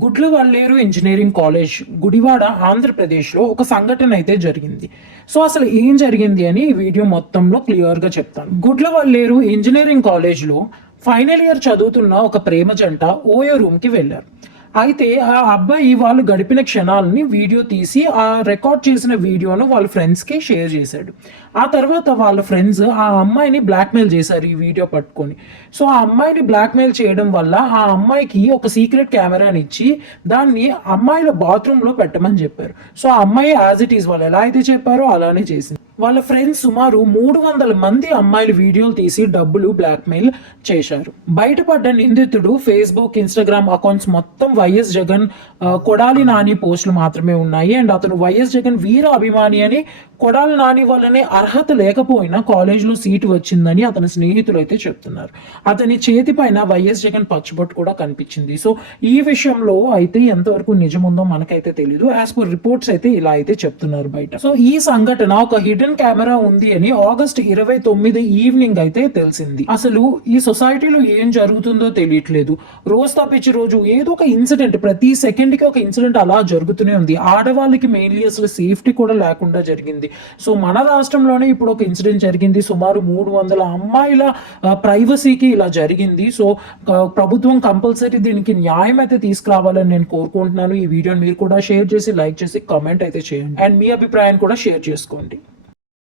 Gudlavalleru engineering college Gudivada ఆంధ్రప్రదేశ్లో ఒక సంఘటన అయితే జరిగింది. సో అసలు ఏం జరిగింది అని ఈ వీడియో మొత్తంలో క్లియర్గా చెప్తాను. గుడ్లవల్లేరు ఇంజనీరింగ్ కాలేజ్లో ఫైనల్ ఇయర్ చదువుతున్న ఒక ప్రేమ జంట ఓయో రూమ్కి వెళ్ళారు. అయితే ఆ అబ్బాయి వాళ్ళు గడిపిన క్షణాలని వీడియో తీసి ఆ రికార్డ్ చేసిన వీడియోను వాళ్ళ ఫ్రెండ్స్కి షేర్ చేశాడు. ఆ తర్వాత వాళ్ళ ఫ్రెండ్స్ ఆ అమ్మాయిని బ్లాక్మెయిల్ చేశారు ఈ వీడియో పట్టుకొని. సో ఆ అమ్మాయిని బ్లాక్మెయిల్ చేయడం వల్ల ఆ అమ్మాయికి ఒక సీక్రెట్ కెమెరాని ఇచ్చి దాన్ని అమ్మాయిల బాత్రూంలో పెట్టమని చెప్పారు. సో ఆ అమ్మాయి యాజ్ ఇట్ ఈస్ వాళ్ళు ఎలా అయితే చెప్పారో అలానే చేసింది. వాళ్ళ ఫ్రెండ్స్ సుమారు మూడు వందల మంది అమ్మాయిలు వీడియోలు తీసి డబ్బులు బ్లాక్మెయిల్ చేశారు. బయటపడ్డ నిందితుడు ఫేస్బుక్ ఇన్స్టాగ్రామ్ అకౌంట్స్ మొత్తం వైఎస్ జగన్ కొడాలి నాని పోస్టులు మాత్రమే ఉన్నాయి. అండ్ అతను వైఎస్ జగన్ వీర అభిమాని అని కొడాలి నాని వల్లనే అర్హత లేకపోయినా కాలేజ్లో సీటు వచ్చిందని అతని స్నేహితులు అయితే చెప్తున్నారు. అతని చేతి పైన వైఎస్ జగన్ పచ్చబొట్టు కూడా కనిపించింది. సో ఈ విషయంలో అయితే ఎంతవరకు నిజముందో మనకైతే తెలియదు యాజ్ పర్ రిపోర్ట్స్ అయితే ఇలా అయితే చెప్తున్నారు బయట. సో ఈ సంఘటన ఒక హిట్ హిడెన్ కెమెరా ఉంది అని ఆగస్ట్ ఇరవై తొమ్మిది ఈవినింగ్ అయితే తెలిసింది. అసలు ఈ సొసైటీలో ఏం జరుగుతుందో తెలియట్లేదు. రోజు తప్పించి రోజు ఏదో ఒక ఇన్సిడెంట్ ప్రతి సెకండ్కి ఒక ఇన్సిడెంట్ అలా జరుగుతూనే ఉంది. ఆడవాళ్ళకి మెయిన్లీ అసలు సేఫ్టీ కూడా లేకుండా జరిగింది. సో మన రాష్ట్రంలోనే ఇప్పుడు ఒక ఇన్సిడెంట్ జరిగింది. సుమారు మూడు వందల అమ్మాయిల ప్రైవసీకి ఇలా జరిగింది. సో ప్రభుత్వం కంపల్సరీ దీనికి న్యాయం అయితే తీసుకురావాలని నేను కోరుకుంటున్నాను. ఈ వీడియోని మీరు కూడా షేర్ చేసి లైక్ చేసి కామెంట్ అయితే చేయండి. అండ్ మీ అభిప్రాయాన్ని కూడా షేర్ చేసుకోండి.